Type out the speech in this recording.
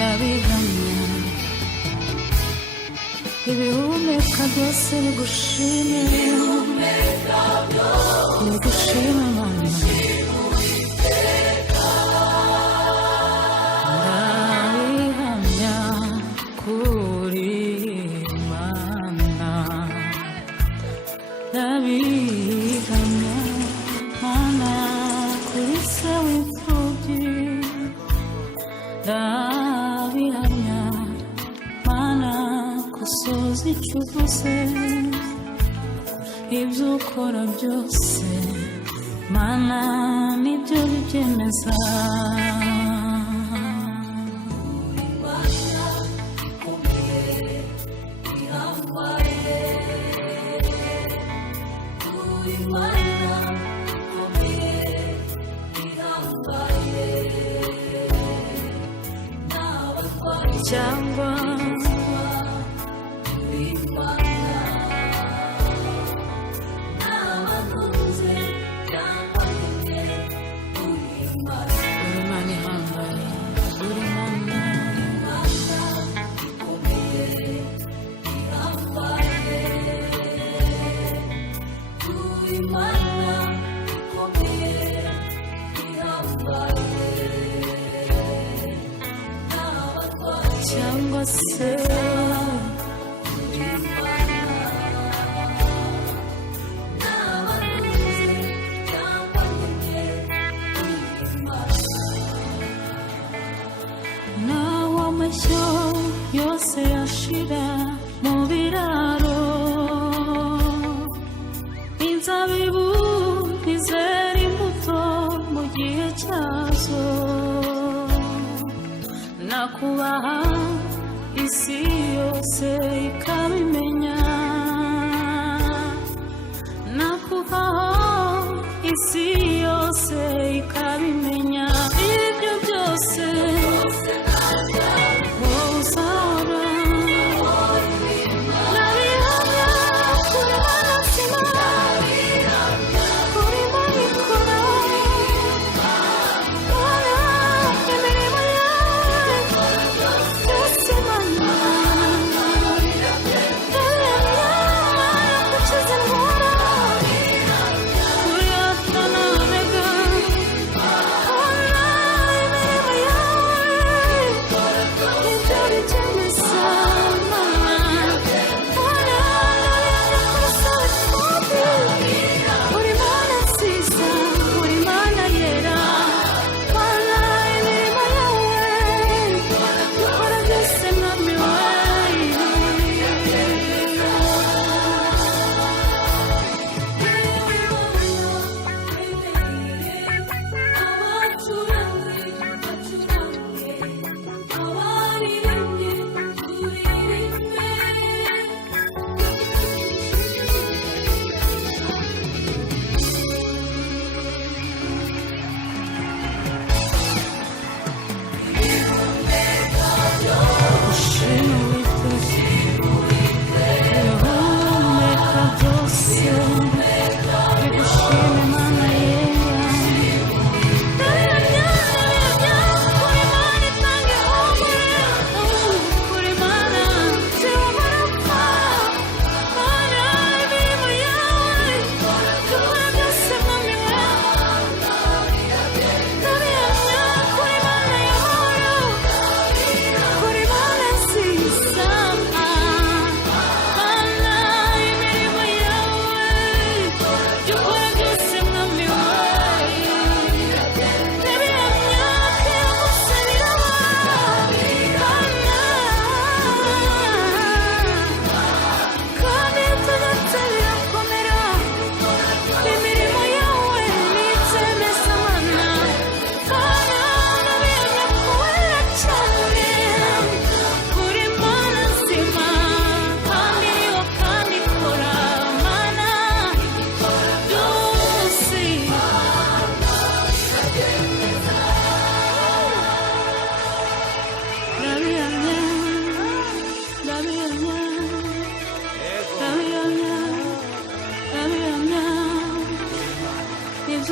ndabihamya ibihumeka byose bigushime bigushime Mana ndabihamya kuri Mana ndabihamya Mana kuri se w'imfubyi ndabihamya Mana gusoza icyo uvuze ibyo ukora byose Mana nibyo bibyemeza cyangwa cyangwa se naho amashyo yose yashira mu biraro inzabibu ntizera imbuto mu gihe cyazo nakubaha isi yose ikabimenya nakubaho isi yose ikabimenya ibyo byose wowe uzahora ndabihamya kuri Mana nzima kuri Mana ikora imirimo yawe byose Mana It's